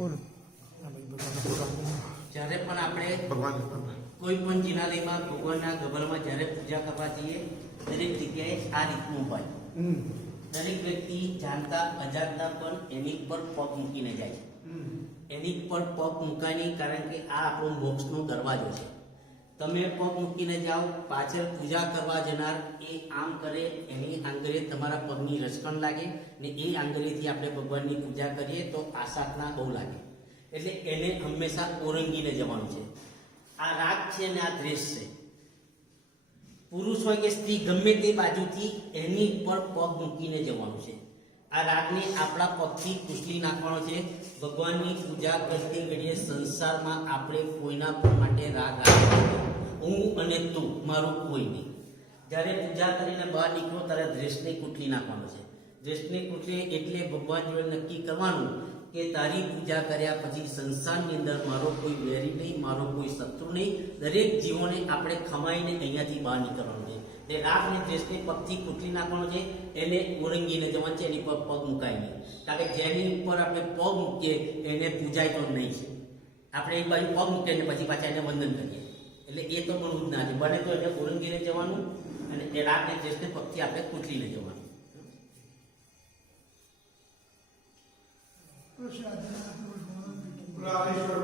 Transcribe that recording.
બોલો જ્યારે પણ આપણે કોઈ પણ જિનાલયમાં ભગવાનના ગભરમાં જ્યારે પૂજા કરવા જઈએ દરેક જગ્યાએ આ રીતનું હોય. દરેક વ્યક્તિ જાણતા અજાણતા પણ એની પર પગ મૂકીને જાય છે. એની પર પગ મૂકાય નહીં, કારણ કે આ આપણો મોક્ષનો દરવાજો છે. તમે પગ મૂકીને જાઓ, પાછળ પૂજા કરવા જનાર એ આમ કરે, એની આંગળીએ તમારા પગની રસકણ લાગે ને એ આંગળીથી આપણે ભગવાનની પૂજા કરીએ તો આસાધના બહુ લાગે. એટલે એને હંમેશા ઓરંગીને જવાનું છે. આ રાગ છે અને આ દ્વેષ છે. પુરુષ હોય કે સ્ત્રી ગમે તે બાજુથી એની પર પગ મૂકીને જવાનું છે. આ રાગને આપણા પગથી કુચલી નાખવાનો છે. ભગવાનની પૂજા કરતી ઘડીએ સંસારમાં આપણે કોઈના પણ માટે રાગ રાખવાનો, હું અને તું, મારું કોઈ નહીં. જ્યારે પૂજા કરીને બહાર નીકળો ત્યારે દ્વેષને કુટલી નાખવાનો છે. દ્વેષને કુટલી એટલે ભગવાન જોડે નક્કી કરવાનું કે તારી પૂજા કર્યા પછી સંસારની અંદર મારો કોઈ વેરી નહીં, મારો કોઈ શત્રુ નહીં. દરેક જીવોને આપણે ખમાઈને અહીંયાથી બહાર નીકળવાનું છે. તે રાગ અને દ્વેષને પગથી કુટલી નાખવાનો છે. એને ઓરંગીને જવાનું છે. એની પર પગ મુકાય નહીં, કારણ કે જેની ઉપર આપણે પગ મૂકીએ એને પૂજાય તો નહીં છે. આપણે એક બાજુ પગ મૂકીએ ને પછી પાછા એને વંદન કરીએ, એટલે એ તો બનવું જ ના છે. બને તો એને ઓરંગીને જવાનું અને એ રાગ અને દ્વેષને પગથી આપણે કુટલીને જવાનું. રામેશ્વર